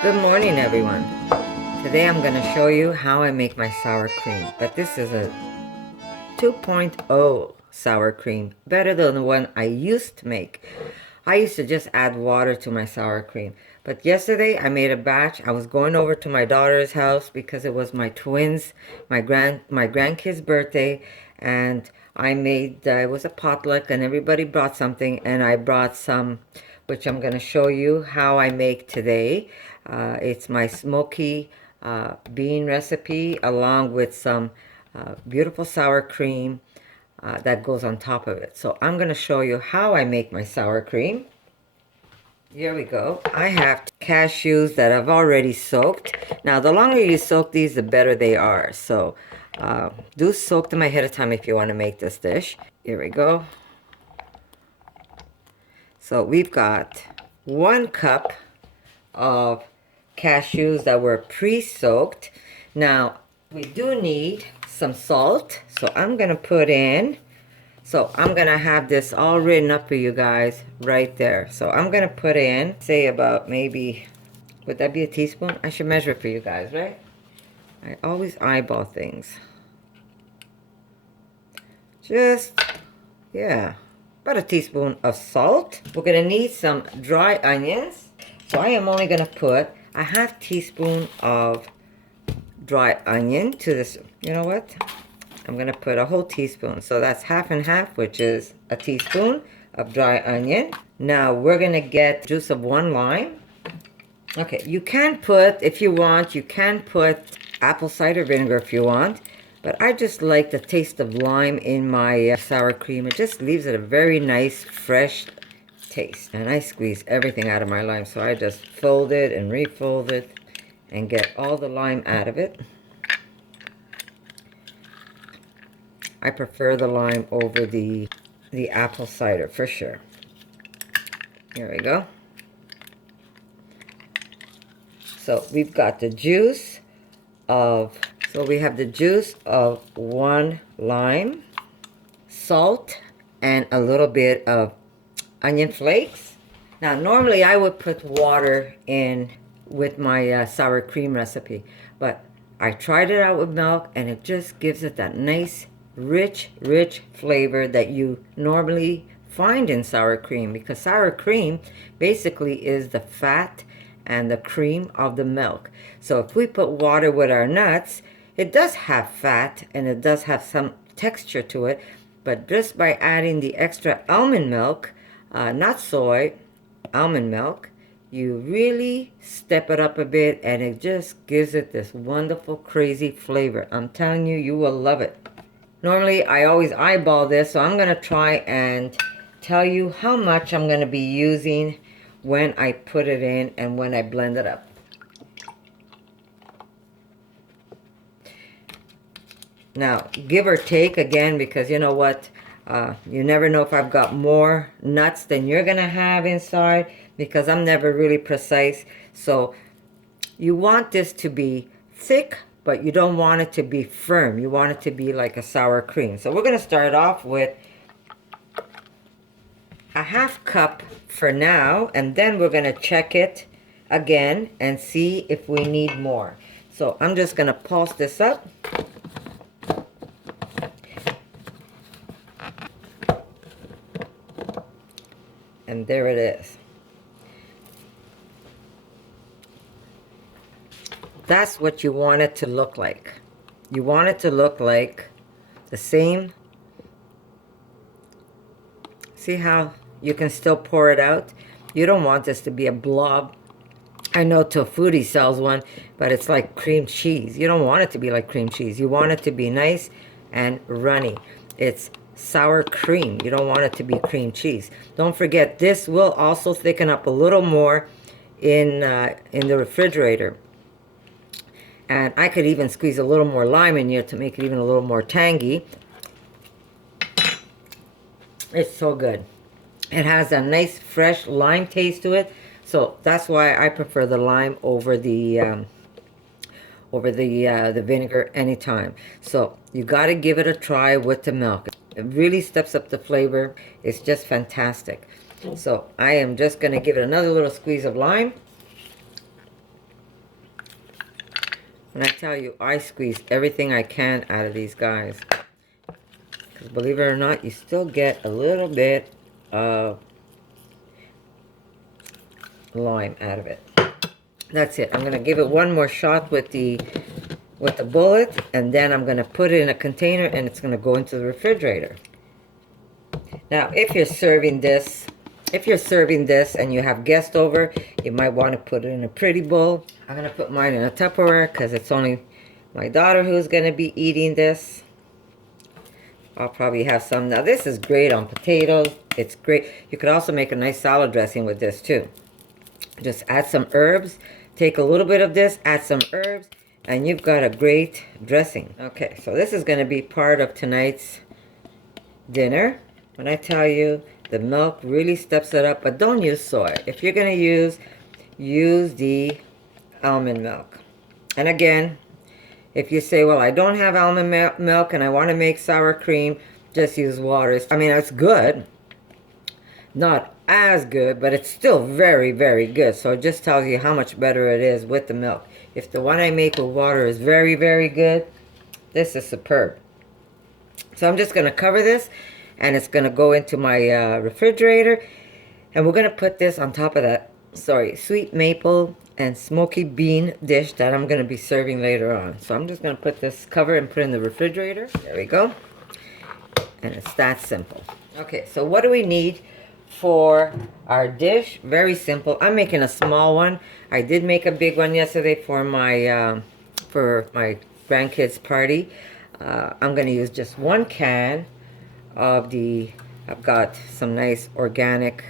Good morning, everyone. Today I'm going to show you how I make my sour cream. But this is a 2.0 sour cream, better than the one I used to make. I used to just add water to my sour cream. But yesterday I made a batch. I was going over to my daughter's house because it was my twins, my grandkid's birthday, and I made it was a potluck and everybody brought something, and I brought some, which I'm going to show you how I make today. It's my smoky bean recipe along with some beautiful sour cream that goes on top of it. So I'm going to show you how I make my sour cream. Here we go. I have cashews that I've already soaked. Now, the longer you soak these, the better they are. So do soak them ahead of time if you want to make this dish. Here we go. So we've got 1 cup of cashews that were pre-soaked. Now, we do need some salt. So I'm going to put in, so I'm going to have this all written up for you guys right there. So I'm going to put in, say about maybe, would that be a teaspoon? I should measure it for you guys, right? I always eyeball things. Just, yeah, about a teaspoon of salt. We're going to need some dry onions. So I am only going to put a half teaspoon of dry onion to this. You know what? I'm going to put a whole teaspoon. So that's half and half, which is a teaspoon of dry onion. Now we're going to get juice of 1 lime. Okay, you can put, if you want, you can put apple cider vinegar if you want. But I just like the taste of lime in my sour cream. It just leaves it a very nice, fresh taste. And I squeeze everything out of my lime. So I just fold it and refold it and get all the lime out of it. I prefer the lime over the apple cider for sure. Here we go. So we've got the juice of, so we have the juice of 1 lime, salt, and a little bit of onion flakes. Now normally I would put water in with my sour cream recipe, but I tried it out with milk and it just gives it that nice rich flavor that you normally find in sour cream, because sour cream basically is the fat and the cream of the milk. So if we put water with our nuts, it does have fat and it does have some texture to it, but just by adding the extra almond milk, not soy, almond milk, you really step it up a bit and it just gives it this wonderful crazy flavor. I'm telling you, you will love it. Normally, I always eyeball this, so I'm going to try and tell you how much I'm going to be using when I put it in and when I blend it up. Now, give or take again, because you know what? You never know if I've got more nuts than you're going to have inside, because I'm never really precise. So you want this to be thick, but you don't want it to be firm. You want it to be like a sour cream. So we're going to start off with a half cup for now, and then we're going to check it again and see if we need more. So I'm just going to pulse this up. And there it is. That's what you want it to look like. You want it to look like the same. See how you can still pour it out? You don't want this to be a blob. I know Tofutti sells one, but it's like cream cheese. You don't want it to be like cream cheese. You want it to be nice and runny. It's sour cream. You don't want it to be cream cheese. Don't forget, this will also thicken up a little more in the refrigerator. And I could even squeeze a little more lime in here to make it even a little more tangy. It's so good. It has a nice fresh lime taste to it. So that's why I prefer the lime over the vinegar anytime. So you got to give it a try with the milk. It really steps up the flavor. It's just fantastic. So I am just going to give it another little squeeze of lime. And I tell you, I squeeze everything I can out of these guys. Because believe it or not, you still get a little bit of lime out of it. That's it. I'm going to give it one more shot with the bullet, and then I'm going to put it in a container, and it's going to go into the refrigerator. Now, if you're serving this and you have guests over, you might want to put it in a pretty bowl. I'm going to put mine in a Tupperware because it's only my daughter who's going to be eating this. I'll probably have some. Now, this is great on potatoes. It's great. You could also make a nice salad dressing with this too. Just add some herbs. Take a little bit of this, add some herbs, and you've got a great dressing. Okay, so this is going to be part of tonight's dinner. When I tell you, the milk really steps it up, but don't use soy. If you're going to use the almond milk. And again, if you say, well, I don't have almond milk and I want to make sour cream, just use water. I mean, it's good. Not as good, but it's still very, very good. So it just tells you how much better it is with the milk. If the one I make with water is very, very good, this is superb. So I'm just going to cover this, and it's going to go into my refrigerator, and we're going to put this on top of that, sweet maple and smoky bean dish that I'm going to be serving later on. So I'm just going to put this cover and put it in the refrigerator. There we go. And it's that simple. Okay, so what do we need for our dish? Very simple. I'm making a small one. I did make a big one yesterday for my grandkids' party. I'm going to use just one can of I've got some nice organic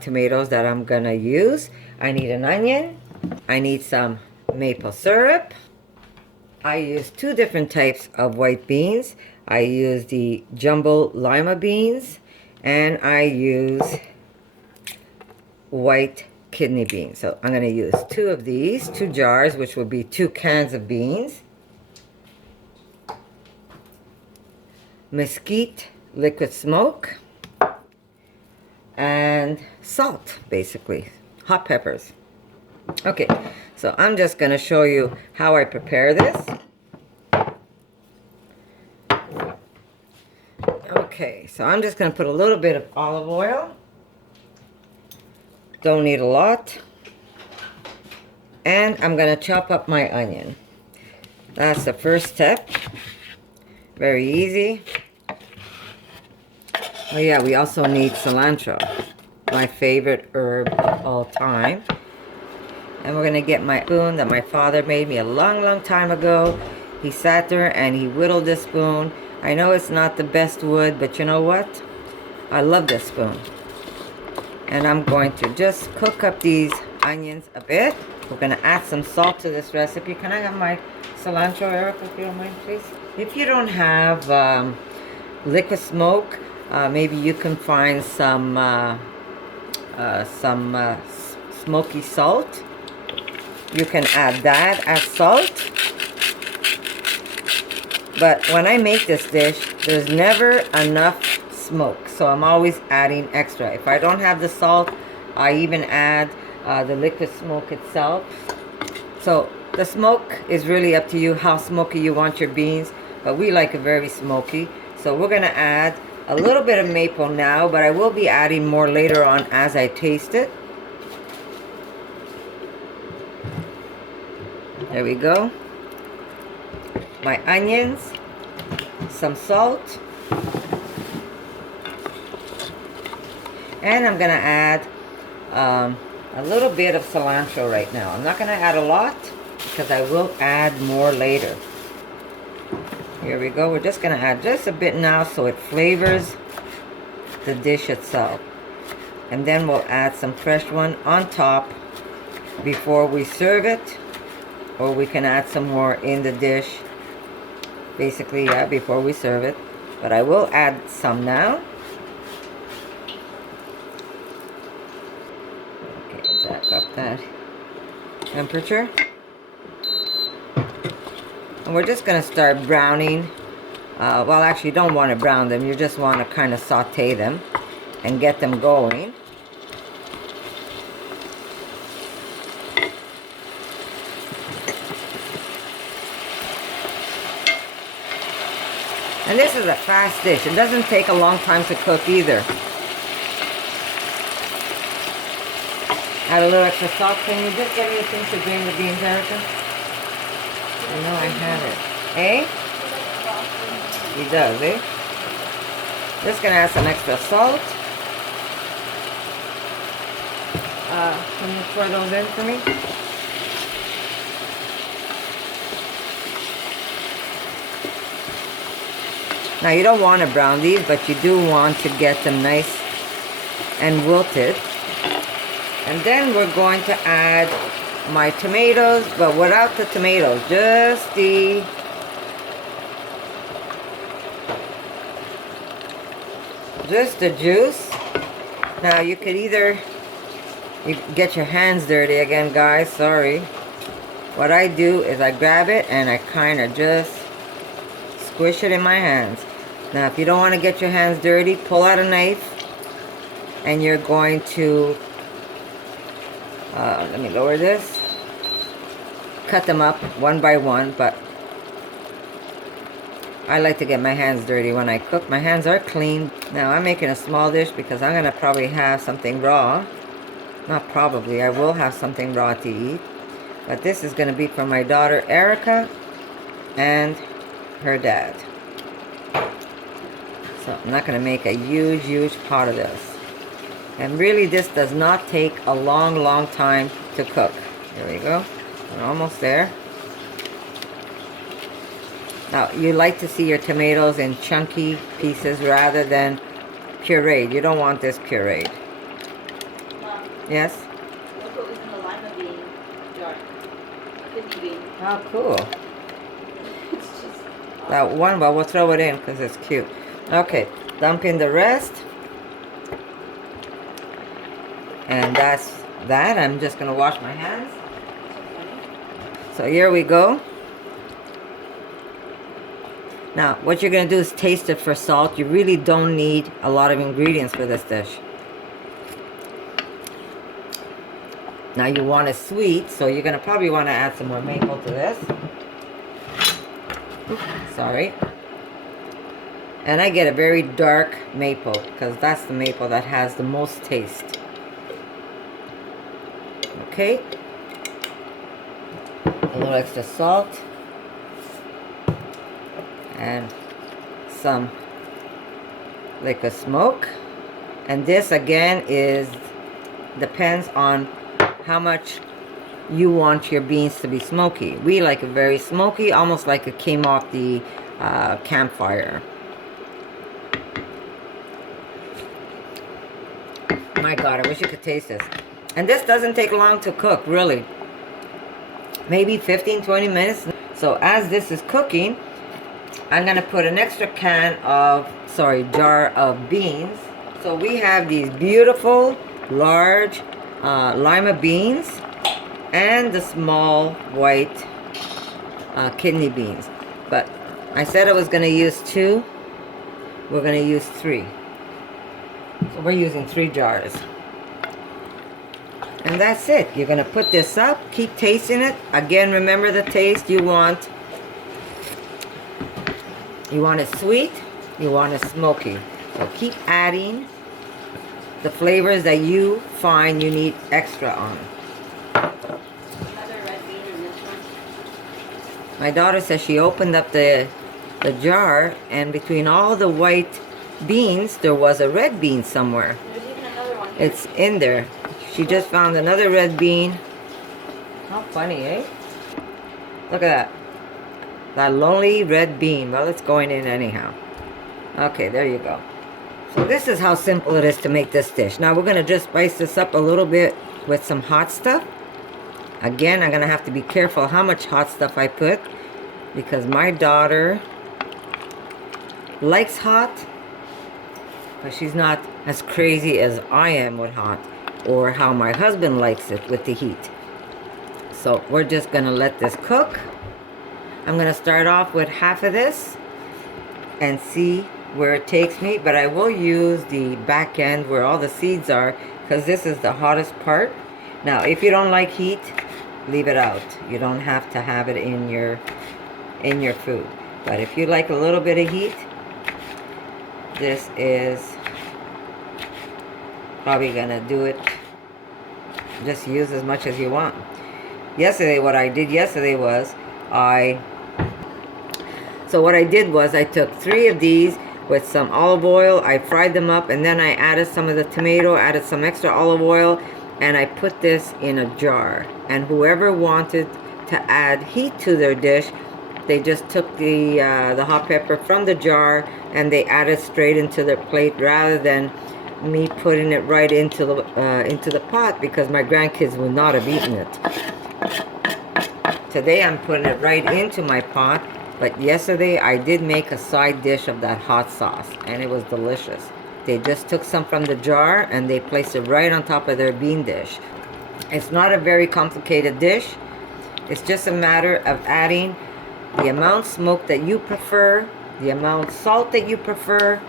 tomatoes that I'm going to use. I need an onion. I need some maple syrup. I use two different types of white beans. I use the jumbo lima beans, and I use white kidney beans. So I'm going to use two of these, 2 jars, which will be 2 cans of beans. Mesquite liquid smoke. And salt, basically. Hot peppers. Okay, so I'm just going to show you how I prepare this. Okay, so I'm just going to put a little bit of olive oil. Don't need a lot. And I'm going to chop up my onion. That's the first step. Very easy. Oh yeah, we also need cilantro. My favorite herb of all time. And we're going to get my spoon that my father made me a long, long time ago. He sat there and he whittled this spoon. I know it's not the best wood, but you know what? I love this spoon. And I'm going to just cook up these onions a bit. We're going to add some salt to this recipe. Can I have my cilantro, Eric, if you don't mind, please? If you don't have liquid smoke, maybe you can find some smoky salt. You can add that as salt. But when I make this dish, there's never enough smoke. So I'm always adding extra. If I don't have the salt, I even add the liquid smoke itself. So the smoke is really up to you how smoky you want your beans. But we like it very smoky. So we're going to add a little bit of maple now, but I will be adding more later on as I taste it. There we go. My onions, some salt, and I'm going to add a little bit of cilantro right now. I'm not going to add a lot because I will add more later. Here we go. We're just going to add just a bit now so it flavors the dish itself. And then we'll add some fresh one on top before we serve it. Or we can add some more in the dish. Basically, yeah, before we serve it. But I will add some now. Okay, jack up that temperature. And we're just going to start browning. Well, actually, you don't want to brown them. You just want to kind of saute them and get them going. And this is a fast dish. It doesn't take a long time to cook either. Add a little extra salt. Can you just get me a thing to drain the beans, Erica? I know I have it. Eh? He does, eh? Just gonna add some extra salt. Can you pour those in for me? Now you don't want to brown these, but you do want to get them nice and wilted. And then we're going to add my tomatoes, but without the tomatoes, just the juice. Now you could either you get your hands dirty again, guys, sorry. What I do is I grab it and I kind of just squish it in my hands. Now if you don't want to get your hands dirty, pull out a knife and you're going to let me lower this, cut them up one by one, but I like to get my hands dirty when I cook. My hands are clean. Now I'm making a small dish because I'm gonna probably have something raw. Not probably, I will have something raw to eat. But this is gonna be for my daughter Erica and her dad. So I'm not gonna make a huge pot of this. And really this does not take a long time to cook. There we go. We're almost there. Now you like to see your tomatoes in chunky pieces rather than pureed. You don't want this pureed. Mom, yes? look what was in the lima bean jar. Kidney bean. How cool. It's just That one, but we'll throw it in because it's cute. Okay, dump in the rest. And that's that. I'm just going to wash my hands. So here we go. Now, what you're going to do is taste it for salt. You really don't need a lot of ingredients for this dish. Now, you want it sweet, so you're going to probably want to add some more maple to this. Oops, sorry. And I get a very dark maple, because that's the maple that has the most taste. Okay. A little extra salt. And some liquid smoke. And this again depends on how much you want your beans to be smoky. We like it very smoky, almost like it came off the campfire. My God, I wish you could taste this. And this doesn't take long to cook, really. Maybe 15-20 minutes. So as this is cooking, I'm going to put an extra jar of beans. So we have these beautiful, large lima beans and the small white kidney beans. But I said I was going to use 2. We're going to use 3. So we're using 3 jars. And that's it. You're going to put this up. Keep tasting it. Again, remember the taste. You want it sweet. You want it smoky. So keep adding the flavors that you find you need extra on. another red bean in this one. My daughter says she opened up the jar, and between all the white beans, there was a red bean somewhere. There's even another one here. It's in there. She just found another red bean. How funny, eh? Look at that. That lonely red bean. Well, it's going in anyhow. Okay, there you go. So this is how simple it is to make this dish. Now we're going to just spice this up a little bit with some hot stuff. Again, I'm going to have to be careful how much hot stuff I put, because my daughter likes hot, but she's not as crazy as I am with hot, or how my husband likes it with the heat. So we're just going to let this cook. I'm going to start off with half of this and see where it takes me, but I will use the back end where all the seeds are, because this is the hottest part. Now, if you don't like heat, leave it out. You don't have to have it in your food. But if you like a little bit of heat, this is probably gonna do it. Just use as much as you want. Yesterday, what I did yesterday was I took 3 of these with some olive oil. I fried them up, and then I added some of the tomato, added some extra olive oil, and I put this in a jar. And whoever wanted to add heat to their dish, they just took the hot pepper from the jar and they added straight into their plate, rather than me putting it right into the pot, because my grandkids would not have eaten it. Today I'm putting it right into my pot, but yesterday I did make a side dish of that hot sauce, and it was delicious. They just took some from the jar and they placed it right on top of their bean dish. It's not a very complicated dish. It's just a matter of adding the amount smoke that you prefer, the amount salt that you prefer,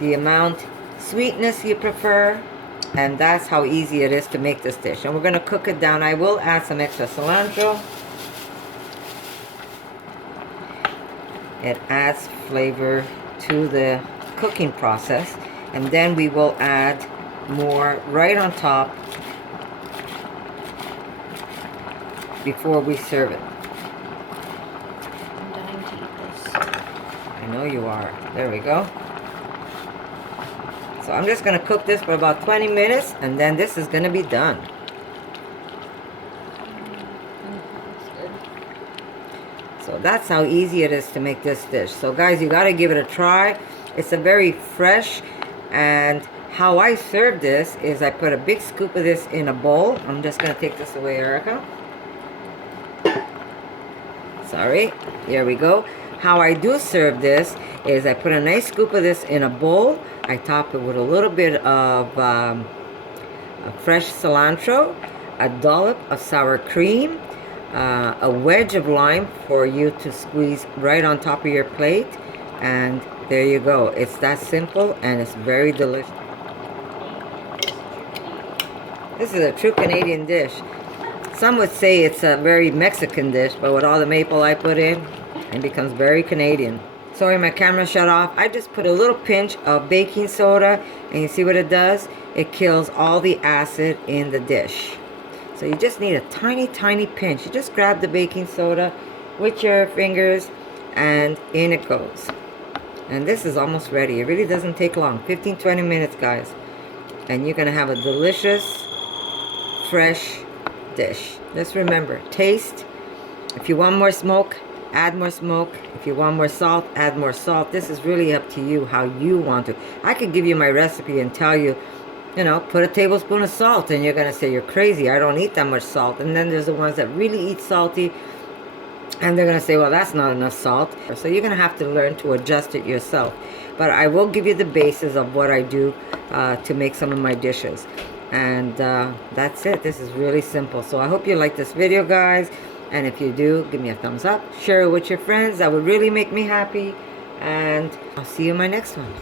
the amount sweetness you prefer, and that's how easy it is to make this dish. And we're going to cook it down. I will add some extra cilantro. It adds flavor to the cooking process, and then we will add more right on top before we serve it. I'm dying to eat this. I know you are. There we go. So I'm just going to cook this for about 20 minutes, and then this is going to be done. So that's how easy it is to make this dish. So guys, you got to give it a try. It's a very fresh, and how I serve this is I put a big scoop of this in a bowl. I'm just going to take this away, Erica. Sorry. Here we go. How I do serve this is I put a nice scoop of this in a bowl. I top it with a little bit of fresh cilantro, a dollop of sour cream, a wedge of lime for you to squeeze right on top of your plate, and there you go. It's that simple, and it's very delicious. This is a true Canadian dish. Some would say it's a very Mexican dish, but with all the maple I put in, it becomes very Canadian. Sorry, my camera shut off. I just put a little pinch of baking soda, and you see what it does? It kills all the acid in the dish. So you just need a tiny, tiny pinch. You just grab the baking soda with your fingers, and in it goes. And this is almost ready. It really doesn't take long. 15-20 minutes, guys. And you're going to have a delicious, fresh dish. Just remember, taste. If you want more smoke, add more smoke. If you want more salt, add more salt. This is really up to you, how you want to. I could give you my recipe and tell you, you know, put a tablespoon of salt, and you're going to say, you're crazy, I don't eat that much salt. And then there's the ones that really eat salty, and they're going to say, well, that's not enough salt. So you're going to have to learn to adjust it yourself. But I will give you the basis of what I do to make some of my dishes. And that's it. This is really simple. So I hope you like this video, guys. And if you do, give me a thumbs up. Share it with your friends. That would really make me happy. And I'll see you in my next one.